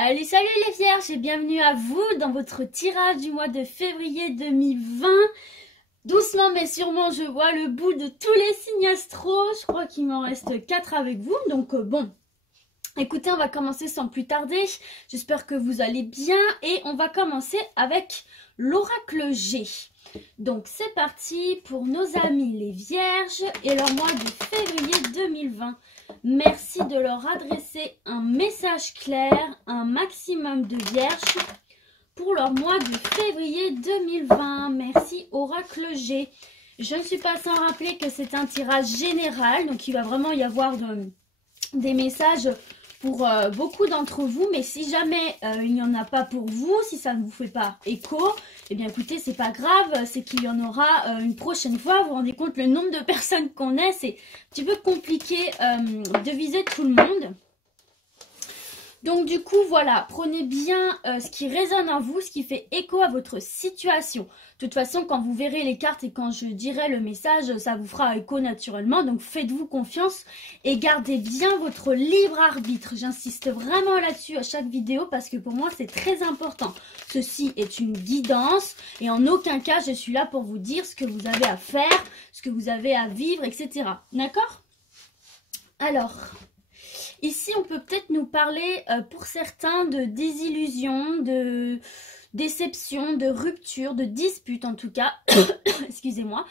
Salut, salut les vierges et bienvenue à vous dans votre tirage du mois de février 2020. Doucement mais sûrement je vois le bout de tous les signes astro. Je crois qu'il m'en reste 4 avec vous. Donc bon, écoutez, on va commencer sans plus tarder. J'espère que vous allez bien et on va commencer avec l'oracle G. Donc c'est parti pour nos amis les vierges et leur mois de février 2020. Merci de leur adresser un message clair, un maximum de vierges pour leur mois de février 2020. Merci Oracle G. Je ne suis pas sans rappeler que c'est un tirage général, donc il va vraiment y avoir des messages pour beaucoup d'entre vous, mais si jamais il n'y en a pas pour vous, si ça ne vous fait pas écho, eh bien écoutez, c'est pas grave, c'est qu'il y en aura une prochaine fois. Vous vous rendez compte le nombre de personnes qu'on est, c'est un petit peu compliqué de viser tout le monde. Donc du coup, voilà, prenez bien ce qui résonne en vous, ce qui fait écho à votre situation. De toute façon, quand vous verrez les cartes et quand je dirai le message, ça vous fera écho naturellement. Donc faites-vous confiance et gardez bien votre libre arbitre. J'insiste vraiment là-dessus à chaque vidéo parce que pour moi, c'est très important. Ceci est une guidance et en aucun cas, je suis là pour vous dire ce que vous avez à faire, ce que vous avez à vivre, etc. D'accord? Alors... ici, on peut peut-être nous parler pour certains de désillusion, de déception, de rupture, de dispute en tout cas, excusez-moi,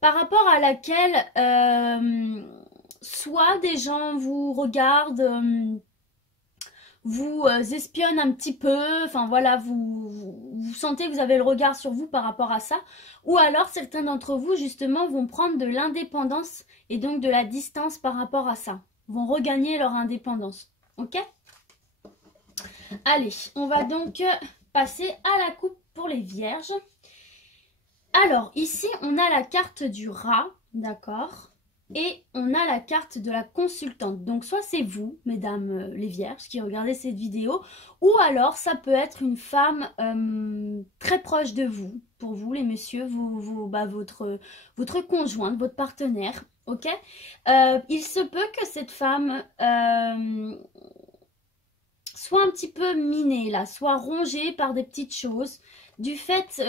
par rapport à laquelle soit des gens vous regardent, vous espionnent un petit peu, enfin voilà, vous sentez que vous avez le regard sur vous par rapport à ça, ou alors certains d'entre vous justement vont prendre de l'indépendance et donc de la distance par rapport à ça. Vont regagner leur indépendance. Ok? Allez, on va donc passer à la coupe pour les vierges. Alors, ici, on a la carte du rat, d'accord? Et on a la carte de la consultante. Donc, soit c'est vous, mesdames les vierges, qui regardez cette vidéo, ou alors ça peut être une femme très proche de vous, pour vous, les messieurs, votre conjointe, votre partenaire. Ok, il se peut que cette femme soit un petit peu minée là, soit rongée par des petites choses, du fait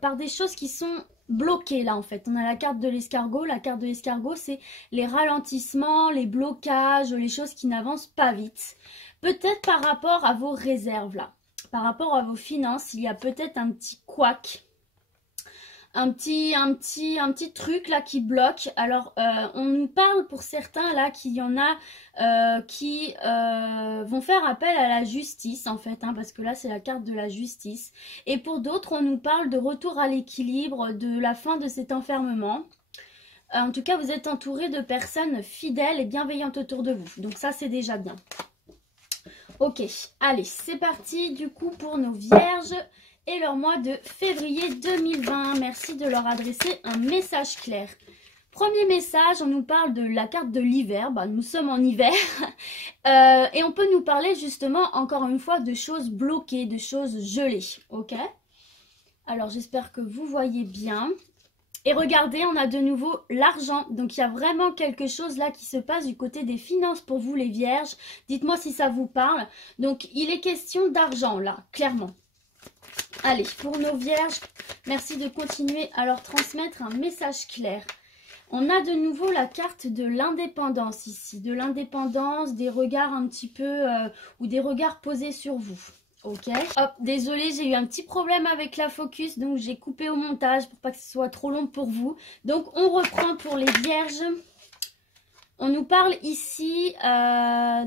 par des choses qui sont bloquées là en fait. On a la carte de l'escargot. La carte de l'escargot, c'est les ralentissements, les blocages, les choses qui n'avancent pas vite. Peut-être par rapport à vos réserves là, par rapport à vos finances, il y a peut-être un petit couac. Un petit truc là qui bloque. Alors on nous parle pour certains là qu'il y en a qui vont faire appel à la justice en fait, hein, parce que là c'est la carte de la justice. Et pour d'autres on nous parle de retour à l'équilibre, de la fin de cet enfermement. En tout cas vous êtes entouré de personnes fidèles et bienveillantes autour de vous. Donc ça c'est déjà bien. Ok, allez c'est parti du coup pour nos vierges et leur mois de février 2020. Merci de leur adresser un message clair. Premier message, on nous parle de la carte de l'hiver. Bah, nous sommes en hiver. Et on peut nous parler justement, encore une fois, de choses bloquées, de choses gelées. Ok? Alors, j'espère que vous voyez bien. Et regardez, on a de nouveau l'argent. Donc, il y a vraiment quelque chose là qui se passe du côté des finances pour vous, les vierges. Dites-moi si ça vous parle. Donc, il est question d'argent là, clairement. Allez, pour nos vierges, merci de continuer à leur transmettre un message clair. On a de nouveau la carte de l'indépendance ici. De l'indépendance, des regards un petit peu, ou des regards posés sur vous. Ok. Hop, désolée, j'ai eu un petit problème avec la focus, donc j'ai coupé au montage pour pas que ce soit trop long pour vous. Donc on reprend pour les vierges. On nous parle ici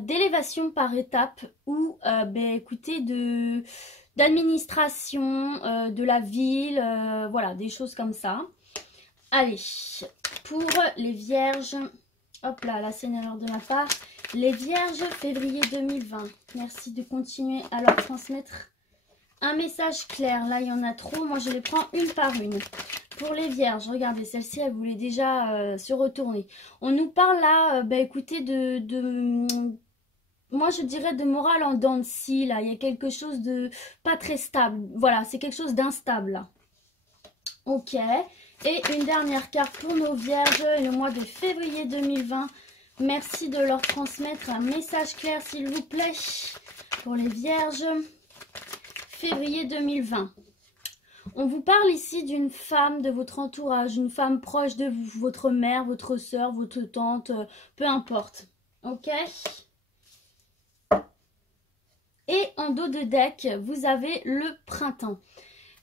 d'élévation par étape ou, écoutez, d'administration, de la ville, voilà, des choses comme ça. Allez, pour les vierges, hop là c'est une erreur de ma part. Les vierges, février 2020. Merci de continuer à leur transmettre un message clair. Là, il y en a trop, moi je les prends une par une. Pour les vierges, regardez, celle-ci, elle voulait déjà se retourner. On nous parle là, écoutez, moi je dirais de morale en dents de scie là, il y a quelque chose de pas très stable, voilà, c'est quelque chose d'instable là. Ok, et une dernière carte pour nos vierges, le mois de février 2020, Merci de leur transmettre un message clair, s'il vous plaît, pour les vierges. Février 2020. On vous parle ici d'une femme de votre entourage, une femme proche de vous, votre mère, votre soeur, votre tante, peu importe. Ok? Et en dos de deck, vous avez le printemps.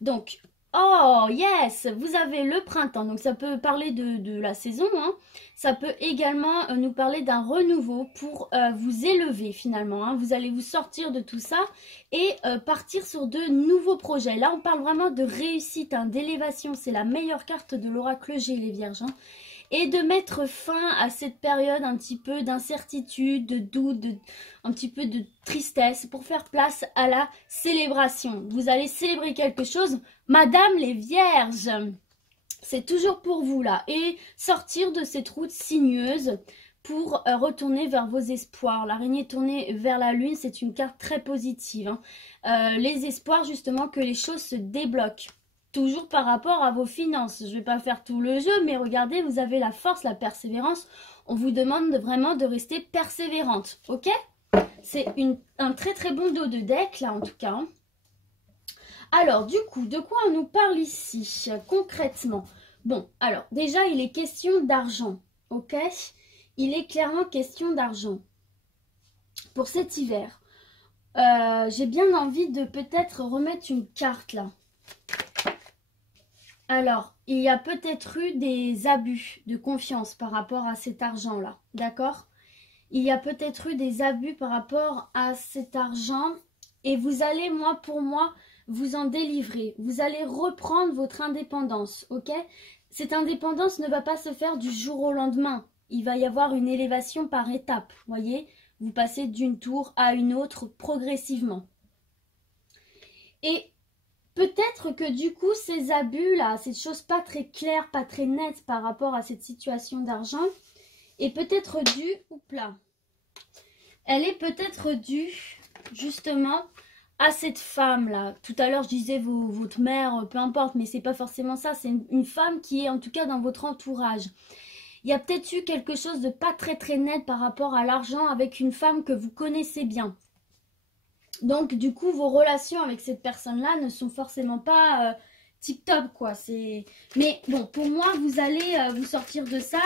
Donc, oh yes, vous avez le printemps. Donc ça peut parler de la saison, hein. Ça peut également nous parler d'un renouveau pour vous élever finalement, hein. Vous allez vous sortir de tout ça et partir sur de nouveaux projets. Là, on parle vraiment de réussite, hein, d'élévation. C'est la meilleure carte de l'oracle G, les vierges, hein. Et de mettre fin à cette période un petit peu d'incertitude, de doute, un petit peu de tristesse pour faire place à la célébration. Vous allez célébrer quelque chose, Madame les Vierges. C'est toujours pour vous là. Et sortir de cette route sinueuse pour retourner vers vos espoirs. L'araignée tournée vers la lune, c'est une carte très positive, hein. Les espoirs justement que les choses se débloquent. Toujours par rapport à vos finances. Je ne vais pas faire tout le jeu, mais regardez, vous avez la force, la persévérance. On vous demande vraiment de rester persévérante, ok? C'est un très très bon dos de deck, là, en tout cas, hein. Alors, du coup, de quoi on nous parle ici, concrètement? Bon, alors, déjà, il est question d'argent, ok? Il est clairement question d'argent. Pour cet hiver, j'ai bien envie de peut-être remettre une carte, là. Alors, il y a peut-être eu des abus de confiance par rapport à cet argent-là, d'accord? Il y a peut-être eu des abus par rapport à cet argent et vous allez, pour moi, vous en délivrer. Vous allez reprendre votre indépendance, ok? Cette indépendance ne va pas se faire du jour au lendemain. Il va y avoir une élévation par étapes, voyez? Vous passez d'une tour à une autre progressivement. Et peut-être que du coup, ces abus-là, ces choses pas très claires, pas très nettes par rapport à cette situation d'argent, est peut-être due, elle est peut-être due justement à cette femme-là. Tout à l'heure, je disais votre mère, peu importe, mais c'est pas forcément ça. C'est une femme qui est en tout cas dans votre entourage. Il y a peut-être eu quelque chose de pas très très net par rapport à l'argent avec une femme que vous connaissez bien. Donc, du coup, vos relations avec cette personne-là ne sont forcément pas tip-top, quoi. Mais bon, pour moi, vous allez vous sortir de ça.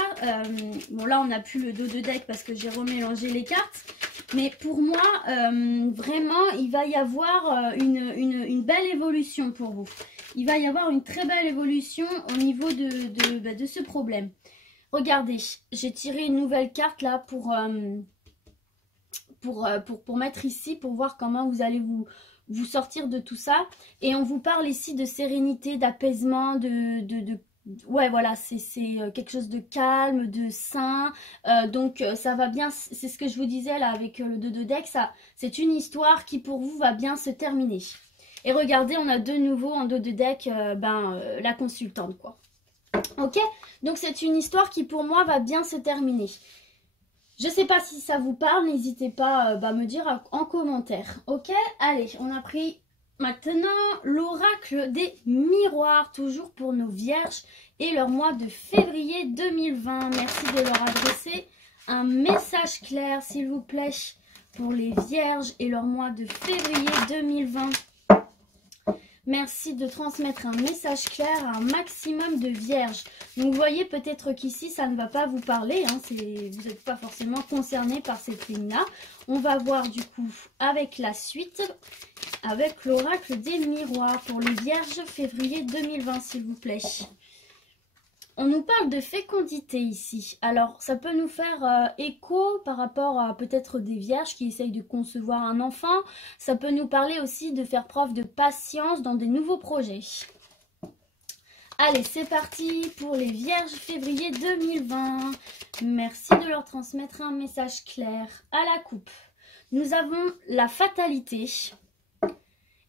Bon, là, on n'a plus le dos de deck parce que j'ai remélangé les cartes. Mais pour moi, vraiment, il va y avoir une belle évolution pour vous. Il va y avoir une très belle évolution au niveau de ce problème. Regardez, j'ai tiré une nouvelle carte là pour mettre ici, pour voir comment vous allez vous sortir de tout ça. Et on vous parle ici de sérénité, d'apaisement, ouais, voilà, c'est quelque chose de calme, de sain. Donc, ça va bien, c'est ce que je vous disais là avec le 2 de deck. C'est une histoire qui pour vous va bien se terminer. Et regardez, on a de nouveau en dos de deck la consultante, quoi. Ok? Donc, c'est une histoire qui pour moi va bien se terminer. Je ne sais pas si ça vous parle, n'hésitez pas à me dire en commentaire. Ok, allez, on a pris maintenant l'oracle des miroirs, toujours pour nos vierges et leur mois de février 2020. Merci de leur adresser un message clair, s'il vous plaît, pour les vierges et leur mois de février 2020. Merci de transmettre un message clair à un maximum de vierges. Donc vous voyez peut-être qu'ici ça ne va pas vous parler, hein, vous n'êtes pas forcément concerné par cette ligne-là. On va voir du coup avec la suite, avec l'oracle des miroirs pour les vierges février 2020 s'il vous plaît. On nous parle de fécondité ici. Alors, ça peut nous faire écho par rapport à peut-être des vierges qui essayent de concevoir un enfant. Ça peut nous parler aussi de faire preuve de patience dans des nouveaux projets. Allez, c'est parti pour les vierges février 2020. Merci de leur transmettre un message clair. À la coupe, nous avons la fatalité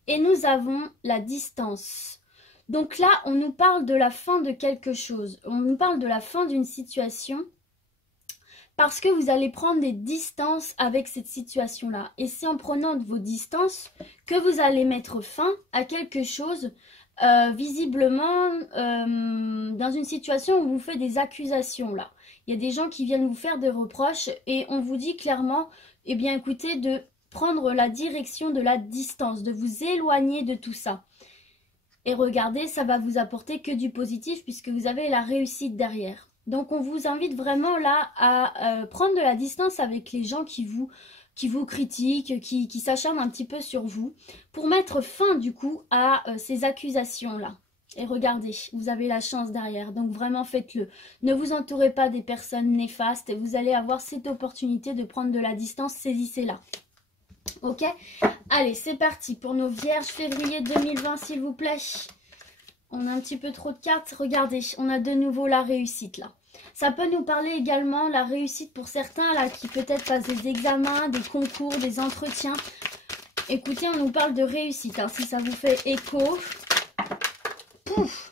et nous avons la distance. Donc là, on nous parle de la fin de quelque chose. On nous parle de la fin d'une situation parce que vous allez prendre des distances avec cette situation-là. Et c'est en prenant de vos distances que vous allez mettre fin à quelque chose, visiblement, dans une situation où vous faites des accusations là. Il y a des gens qui viennent vous faire des reproches et on vous dit clairement, eh bien écoutez, de prendre la direction de la distance, de vous éloigner de tout ça. Et regardez, ça va vous apporter que du positif puisque vous avez la réussite derrière. Donc on vous invite vraiment là à prendre de la distance avec les gens qui vous critiquent, qui s'acharnent un petit peu sur vous, pour mettre fin du coup à ces accusations-là. Et regardez, vous avez la chance derrière, donc vraiment faites-le. Ne vous entourez pas des personnes néfastes, et vous allez avoir cette opportunité de prendre de la distance, saisissez-la. Ok? Allez, c'est parti pour nos vierges février 2020, s'il vous plaît. On a un petit peu trop de cartes, regardez, on a de nouveau la réussite là. Ça peut nous parler également, la réussite pour certains là qui peut-être passent des examens, des concours, des entretiens. Écoutez, on nous parle de réussite, hein, si ça vous fait écho. Pouf,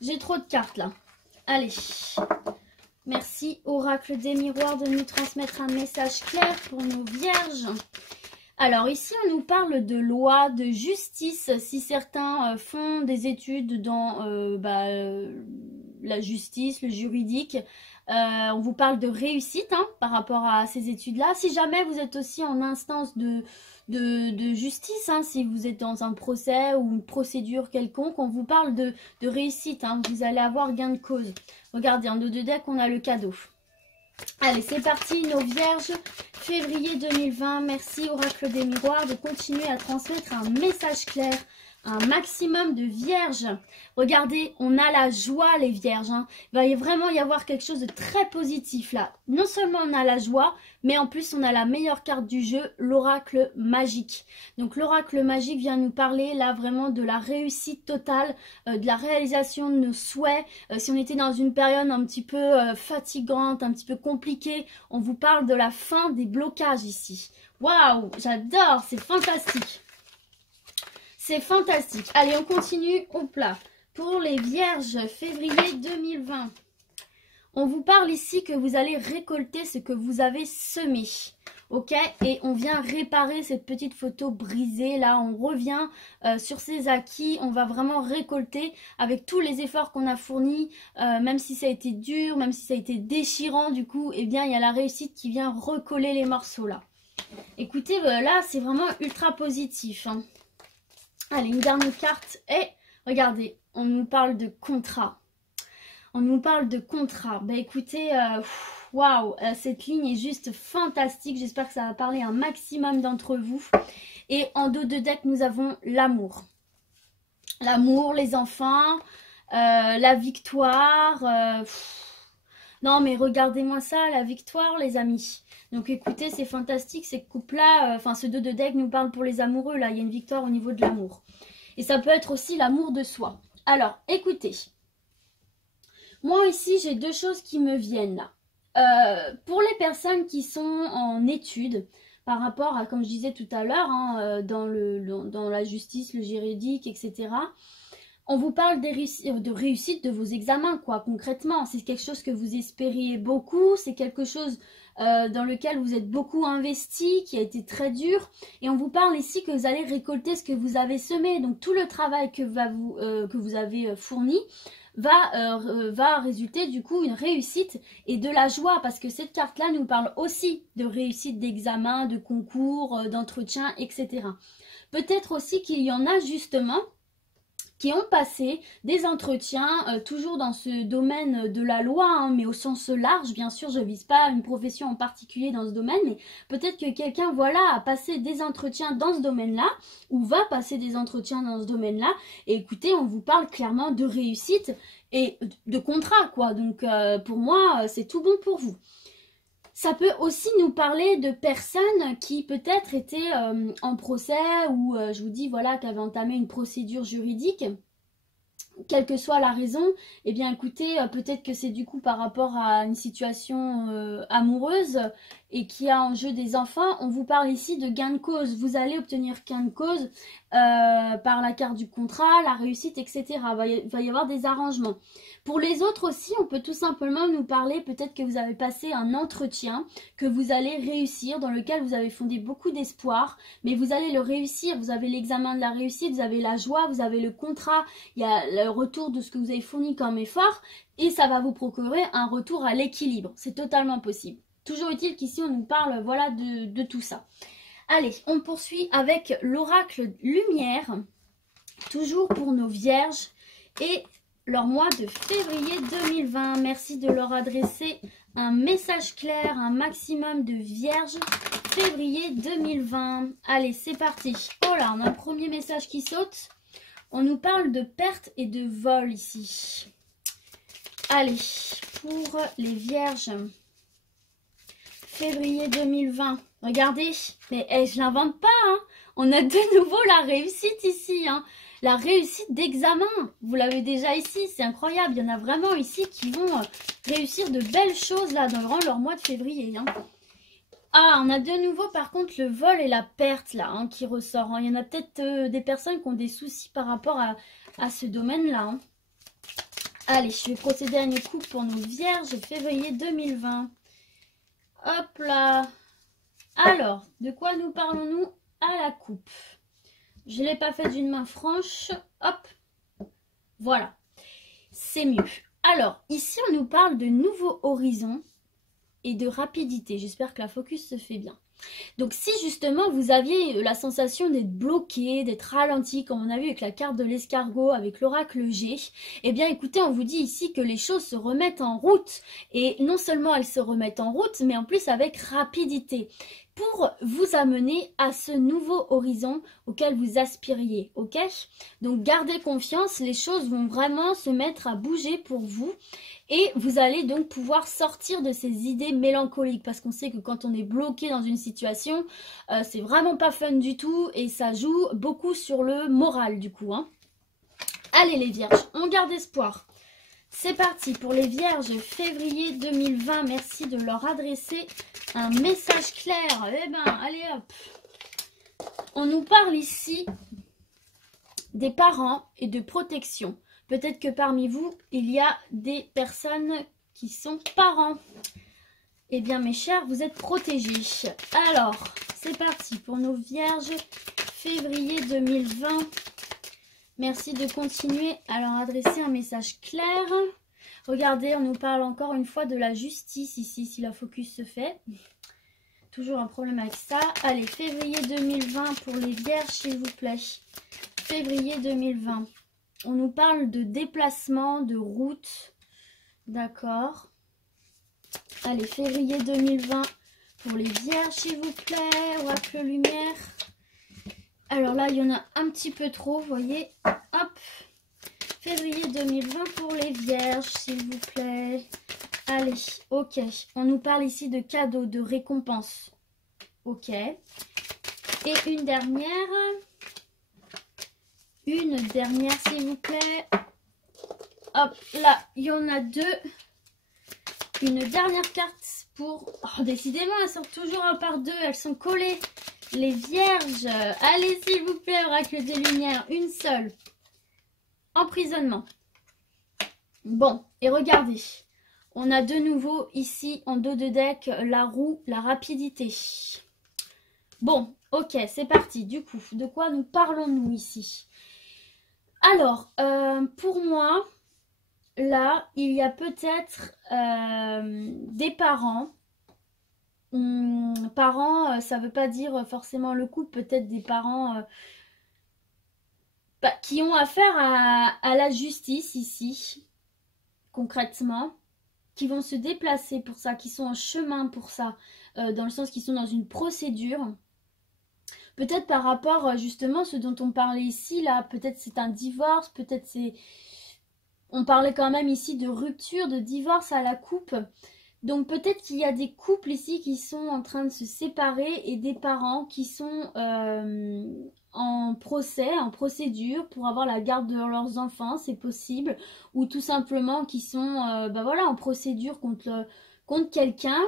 j'ai trop de cartes là. Allez, merci Oracle des miroirs de nous transmettre un message clair pour nos vierges. Alors ici on nous parle de loi, de justice, si certains font des études dans la justice, le juridique. On vous parle de réussite hein, par rapport à ces études-là. Si jamais vous êtes aussi en instance de justice, hein, si vous êtes dans un procès ou une procédure quelconque, on vous parle de réussite. Hein, vous allez avoir gain de cause. Regardez, en dos de deck, on a le cadeau. Allez, c'est parti, nos vierges, février 2020. Merci, Oracle des miroirs, de continuer à transmettre un message clair, un maximum de vierges. Regardez, on a la joie, les vierges. Hein. Il va vraiment y avoir quelque chose de très positif là. Non seulement on a la joie, mais en plus on a la meilleure carte du jeu, l'oracle magique. Donc l'oracle magique vient nous parler là vraiment de la réussite totale, de la réalisation de nos souhaits. Si on était dans une période un petit peu fatigante, un petit peu compliquée, on vous parle de la fin des blocages ici. Waouh, j'adore, c'est fantastique. C'est fantastique. Allez, on continue. Hop là. Pour les vierges, février 2020. On vous parle ici que vous allez récolter ce que vous avez semé. Ok? Et on vient réparer cette petite photo brisée. Là, on revient sur ses acquis. On va vraiment récolter avec tous les efforts qu'on a fournis. Même si ça a été dur, même si ça a été déchirant, du coup, eh bien, il y a la réussite qui vient recoller les morceaux là. Écoutez, là, c'est vraiment ultra positif. Hein. Allez, une dernière carte. Et regardez, on nous parle de contrat. On nous parle de contrat. Ben écoutez, waouh, cette ligne est juste fantastique. J'espère que ça va parler un maximum d'entre vous. Et en dos de deck, nous avons l'amour. L'amour, les enfants, la victoire. Non, mais regardez-moi ça, la victoire, les amis. Donc écoutez, c'est fantastique, ces couples-là, ce 2 de deck nous parle pour les amoureux, là, il y a une victoire au niveau de l'amour. Et ça peut être aussi l'amour de soi. Alors, écoutez, moi ici, j'ai deux choses qui me viennent là. Pour les personnes qui sont en études, par rapport à, comme je disais tout à l'heure, hein, dans la justice, le juridique, etc., on vous parle de réussite de vos examens, quoi, concrètement. C'est quelque chose que vous espériez beaucoup, c'est quelque chose dans lequel vous êtes beaucoup investi, qui a été très dur. Et on vous parle ici que vous allez récolter ce que vous avez semé. Donc tout le travail que vous avez fourni va résulter du coup une réussite et de la joie. Parce que cette carte-là nous parle aussi de réussite d'examen, de concours, d'entretien, etc. Peut-être aussi qu'il y en a justement qui ont passé des entretiens, toujours dans ce domaine de la loi, hein, mais au sens large, bien sûr, je ne vise pas une profession en particulier dans ce domaine, mais peut-être que quelqu'un, voilà, a passé des entretiens dans ce domaine-là, ou va passer des entretiens dans ce domaine-là, et écoutez, on vous parle clairement de réussite et de contrat, quoi, donc pour moi, c'est tout bon pour vous. Ça peut aussi nous parler de personnes qui peut-être étaient en procès ou, je vous dis, voilà, qui avaient entamé une procédure juridique. Quelle que soit la raison, eh bien écoutez, peut-être que c'est du coup par rapport à une situation amoureuse et qui a en jeu des enfants, on vous parle ici de gain de cause. Vous allez obtenir gain de cause par la carte du contrat, la réussite, etc. Il va y avoir des arrangements. Pour les autres aussi, on peut tout simplement nous parler, peut-être que vous avez passé un entretien, que vous allez réussir, dans lequel vous avez fondé beaucoup d'espoir, mais vous allez le réussir. Vous avez l'examen de la réussite, vous avez la joie, vous avez le contrat, il y a le retour de ce que vous avez fourni comme effort, et ça va vous procurer un retour à l'équilibre. C'est totalement possible. Toujours utile qu'ici on nous parle voilà, de tout ça. Allez, on poursuit avec l'oracle lumière, toujours pour nos vierges, et leur mois de février 2020. Merci de leur adresser un message clair, un maximum de vierges. Février 2020. Allez, c'est parti. Oh là, on a un premier message qui saute. On nous parle de perte et de vol ici. Allez, pour les vierges. Février 2020. Regardez, mais je l'invente pas. Hein. On a de nouveau la réussite ici. Hein. La réussite d'examen, vous l'avez déjà ici, c'est incroyable. Il y en a vraiment ici qui vont réussir de belles choses là dans leur mois de février. Hein. Ah, on a de nouveau par contre le vol et la perte là hein, qui ressort. Hein. Il y en a peut-être des personnes qui ont des soucis par rapport à ce domaine-là. Hein. Allez, je vais procéder à une coupe pour nos vierges février 2020. Hop là. Alors, de quoi nous parlons-nous à la coupe? Je ne l'ai pas fait d'une main franche. Hop. Voilà. C'est mieux. Alors, ici, on nous parle de nouveaux horizons et de rapidité. J'espère que la focus se fait bien. Donc, si justement, vous aviez la sensation d'être bloqué, d'être ralenti, comme on a vu avec la carte de l'escargot, avec l'oracle G, eh bien, écoutez, on vous dit ici que les choses se remettent en route. Et non seulement elles se remettent en route, mais en plus avec rapidité. Pour vous amener à ce nouveau horizon auquel vous aspiriez, ok? Donc gardez confiance, les choses vont vraiment se mettre à bouger pour vous et vous allez donc pouvoir sortir de ces idées mélancoliques parce qu'on sait que quand on est bloqué dans une situation, c'est vraiment pas fun du tout et ça joue beaucoup sur le moral du coup. Hein. Allez les vierges, on garde espoir. C'est parti pour les vierges février 2020. Merci de leur adresser un message clair. Eh ben, allez hop. On nous parle ici des parents et de protection. Peut-être que parmi vous, il y a des personnes qui sont parents. Eh bien, mes chers, vous êtes protégés. Alors, c'est parti pour nos vierges février 2020. Merci de continuer à leur adresser un message clair. Regardez, on nous parle encore une fois de la justice ici, si la focus se fait. Toujours un problème avec ça. Allez, février 2020 pour les vierges, s'il vous plaît. Février 2020. On nous parle de déplacement, de route. D'accord. Allez, février 2020 pour les vierges, s'il vous plaît. Oracle lumière. Alors là, il y en a un petit peu trop, vous voyez. Hop. Février 2020 pour les vierges, s'il vous plaît. Allez, ok. On nous parle ici de cadeaux, de récompenses. Ok. Et une dernière. Une dernière, s'il vous plaît. Hop, là, il y en a deux. Une dernière carte pour... Oh, décidément, elles sortent toujours un par deux. Elles sont collées. Les vierges, allez s'il vous plaît, oracle des lumières, une seule. Emprisonnement. Bon, et regardez, on a de nouveau ici en dos de deck la roue, la rapidité. Bon, ok, c'est parti. Du coup, de quoi nous parlons-nous ici? Alors, pour moi, là, il y a peut-être des parents. Parents, ça ne veut pas dire forcément le couple, peut-être des parents qui ont affaire à la justice ici, concrètement, qui vont se déplacer pour ça, qui sont en chemin pour ça, dans le sens qu'ils sont dans une procédure. Peut-être par rapport justement à ce dont on parlait ici, là, peut-être c'est un divorce, peut-être c'est... On parlait quand même ici de rupture, de divorce à la coupe. Donc peut-être qu'il y a des couples ici qui sont en train de se séparer et des parents qui sont en procès, en procédure pour avoir la garde de leurs enfants, c'est possible. Ou tout simplement qui sont voilà, en procédure contre quelqu'un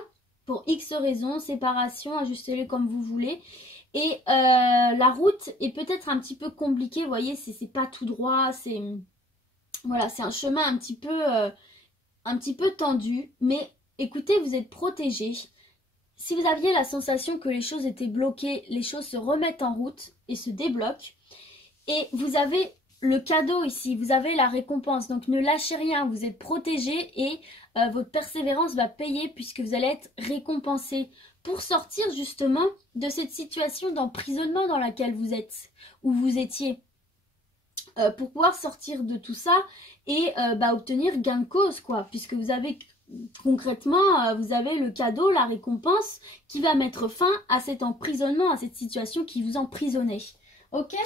pour X raisons, séparation, ajustez-le comme vous voulez. Et la route est peut-être un petit peu compliquée, vous voyez, c'est pas tout droit, c'est voilà, c'est un chemin un petit peu tendu, mais écoutez, vous êtes protégés. Si vous aviez la sensation que les choses étaient bloquées, les choses se remettent en route et se débloquent. Et vous avez le cadeau ici, vous avez la récompense. Donc ne lâchez rien, vous êtes protégés et votre persévérance va payer puisque vous allez être récompensé pour sortir justement de cette situation d'emprisonnement dans laquelle vous êtes, où vous étiez. Pour pouvoir sortir de tout ça et obtenir gain de cause, quoi, puisque vous avez concrètement, vous avez le cadeau, la récompense qui va mettre fin à cet emprisonnement, à cette situation qui vous emprisonnait. Ok ?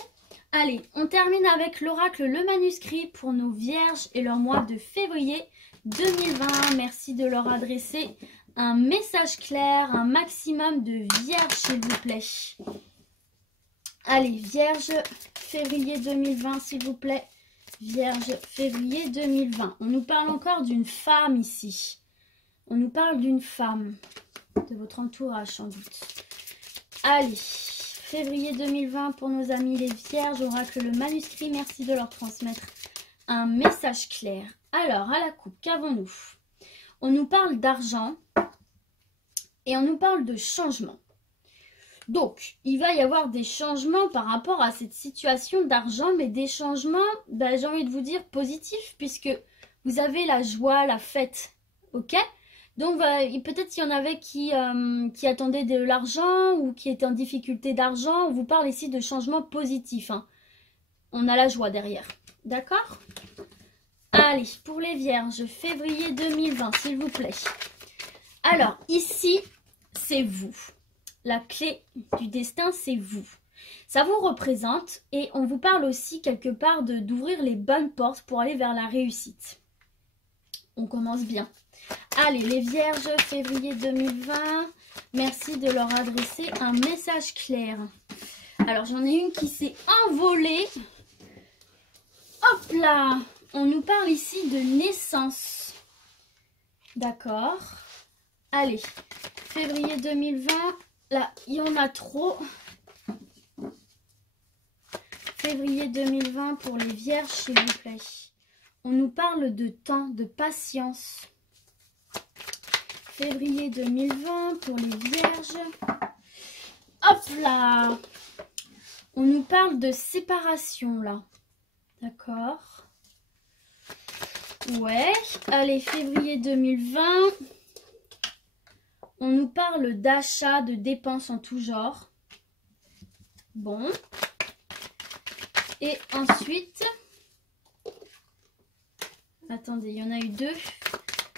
Allez, on termine avec l'oracle, le manuscrit pour nos vierges et leur mois de février 2020. Merci de leur adresser un message clair, un maximum de vierges, s'il vous plaît. Allez, Vierge, février 2020, s'il vous plaît. Vierge, février 2020. On nous parle encore d'une femme ici. On nous parle d'une femme. De votre entourage, sans doute. Allez, février 2020 pour nos amis les Vierges. Oracle, le manuscrit. Merci de leur transmettre un message clair. Alors, à la coupe, qu'avons-nous? On nous parle d'argent et on nous parle de changement. Donc, il va y avoir des changements par rapport à cette situation d'argent, mais des changements, j'ai envie de vous dire, positifs, puisque vous avez la joie, la fête, ok? Donc, peut-être qu'il y en avait qui attendaient de l'argent ou qui étaient en difficulté d'argent. On vous parle ici de changements positifs. Hein. On a la joie derrière, d'accord? Allez, pour les Vierges, février 2020, s'il vous plaît. Alors, ici, c'est vous. La clé du destin, c'est vous. Ça vous représente et on vous parle aussi quelque part d'ouvrir les bonnes portes pour aller vers la réussite. On commence bien. Allez, les Vierges, février 2020, merci de leur adresser un message clair. Alors, j'en ai une qui s'est envolée. Hop là! On nous parle ici de naissance. D'accord. Allez, février 2020... Là, il y en a trop. Février 2020 pour les Vierges, s'il vous plaît. On nous parle de temps, de patience. Février 2020 pour les Vierges. Hop là! On nous parle de séparation, là. D'accord. Ouais. Allez, février 2020... On nous parle d'achat, de dépenses en tout genre. Bon. Et ensuite... Attendez, il y en a eu deux.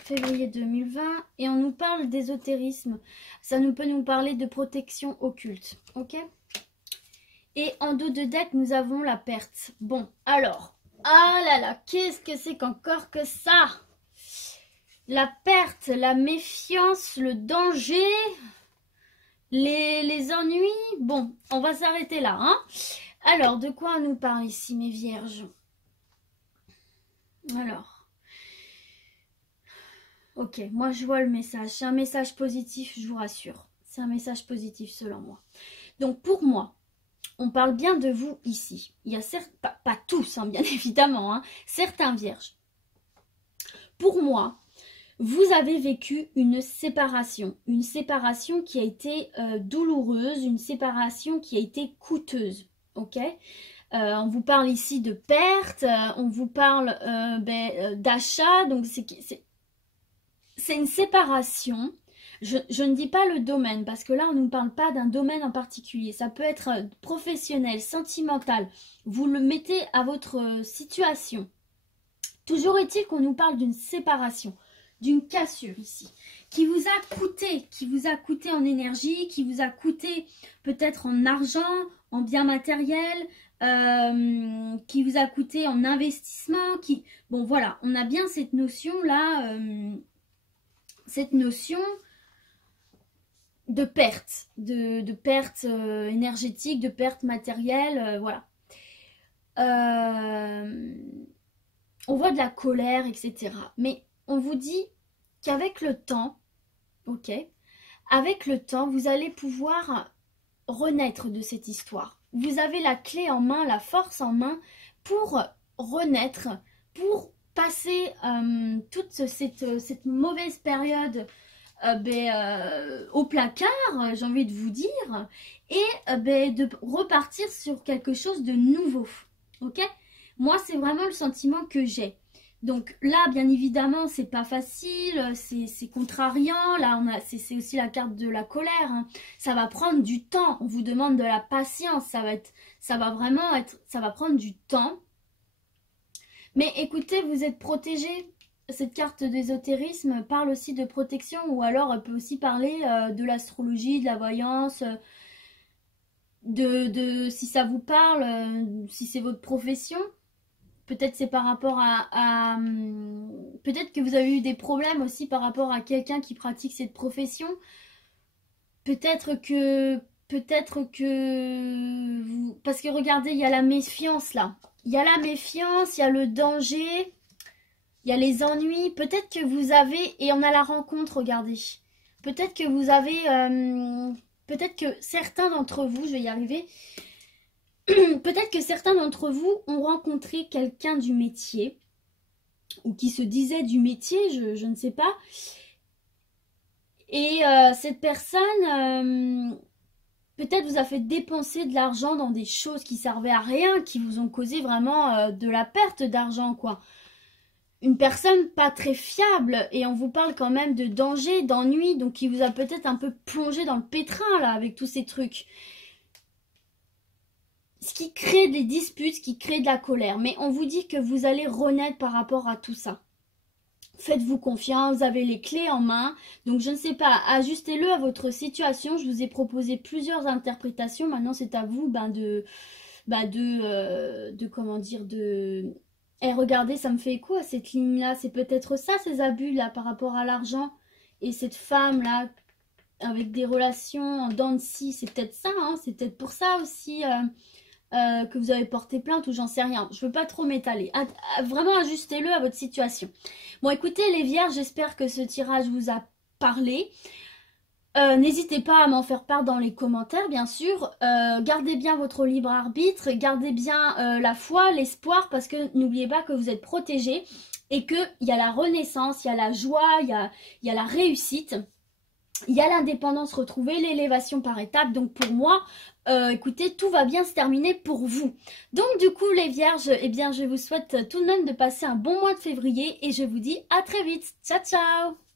Février 2020. Et on nous parle d'ésotérisme. Ça peut nous parler de protection occulte. Ok? Et en dos de deck, nous avons la perte. Bon, alors. Ah là là, qu'est-ce que c'est qu'encore que ça? La perte, la méfiance, le danger, les ennuis. Bon, on va s'arrêter là. Hein. Alors, de quoi on nous parle ici, mes vierges? Alors. Ok, moi je vois le message. C'est un message positif, je vous rassure. C'est un message positif selon moi. Donc, pour moi, on parle bien de vous ici. Il y a certes, pas tous, hein, bien évidemment, hein, certains vierges. Pour moi, vous avez vécu une séparation qui a été douloureuse, une séparation qui a été coûteuse, ok? On vous parle ici de perte, on vous parle d'achat, donc c'est une séparation. Je ne dis pas le domaine, parce que là, on ne nous parle pas d'un domaine en particulier. Ça peut être professionnel, sentimental. Vous le mettez à votre situation. Toujours est-il qu'on nous parle d'une séparation, d'une cassure ici, qui vous a coûté en énergie, qui vous a coûté peut-être en argent, en biens matériels, qui vous a coûté en investissement, bon voilà, on a bien cette notion-là, cette notion de perte, de perte énergétique, de perte matérielle, voilà. On voit de la colère, etc. Mais on vous dit qu'avec le temps, ok, avec le temps, vous allez pouvoir renaître de cette histoire. Vous avez la clé en main, la force en main pour renaître, pour passer toute cette mauvaise période au placard, j'ai envie de vous dire, et de repartir sur quelque chose de nouveau. Ok? Moi, c'est vraiment le sentiment que j'ai. Donc là, bien évidemment, c'est pas facile, c'est contrariant. Là, c'est aussi la carte de la colère. Hein. Ça va prendre du temps. On vous demande de la patience. Ça va prendre du temps. Mais écoutez, vous êtes protégé. Cette carte d'ésotérisme parle aussi de protection, ou alors elle peut aussi parler de l'astrologie, de la voyance, si ça vous parle, si c'est votre profession. Peut-être c'est par rapport à peut-être que vous avez eu des problèmes aussi par rapport à quelqu'un qui pratique cette profession. Peut-être que vous... Parce que regardez, il y a la méfiance là. Il y a la méfiance, il y a le danger, il y a les ennuis. Peut-être que vous avez... Et on a la rencontre, regardez. Peut-être que vous avez... peut-être que certains d'entre vous, je vais y arriver... Peut-être que certains d'entre vous ont rencontré quelqu'un du métier ou qui se disait du métier, je ne sais pas. Et cette personne, peut-être vous a fait dépenser de l'argent dans des choses qui servaient à rien, qui vous ont causé vraiment de la perte d'argent, quoi. Une personne pas très fiable, et on vous parle quand même de danger, d'ennui, donc qui vous a peut-être un peu plongé dans le pétrin, là, avec tous ces trucs. Ce qui crée des disputes, ce qui crée de la colère. Mais on vous dit que vous allez renaître par rapport à tout ça. Faites-vous confiance, vous avez les clés en main. Donc je ne sais pas, ajustez-le à votre situation. Je vous ai proposé plusieurs interprétations. Maintenant c'est à vous comment dire, de... Eh regardez, ça me fait écho à cette ligne-là. C'est peut-être ça, ces abus là par rapport à l'argent. Et cette femme-là, avec des relations en dents de scie, c'est peut-être ça, hein, c'est peut-être pour ça aussi... que vous avez porté plainte ou j'en sais rien. Je veux pas trop m'étaler. Vraiment ajustez-le à votre situation. Bon écoutez les vierges, j'espère que ce tirage vous a parlé. N'hésitez pas à m'en faire part dans les commentaires bien sûr. Gardez bien votre libre arbitre, gardez bien la foi, l'espoir parce que n'oubliez pas que vous êtes protégés et qu'il y a la renaissance, il y a la joie, il y a la réussite. Il y a l'indépendance retrouvée, l'élévation par étapes. Donc pour moi, écoutez, tout va bien se terminer pour vous. Donc du coup les vierges, eh bien je vous souhaite tout de même de passer un bon mois de février et je vous dis à très vite. Ciao ciao!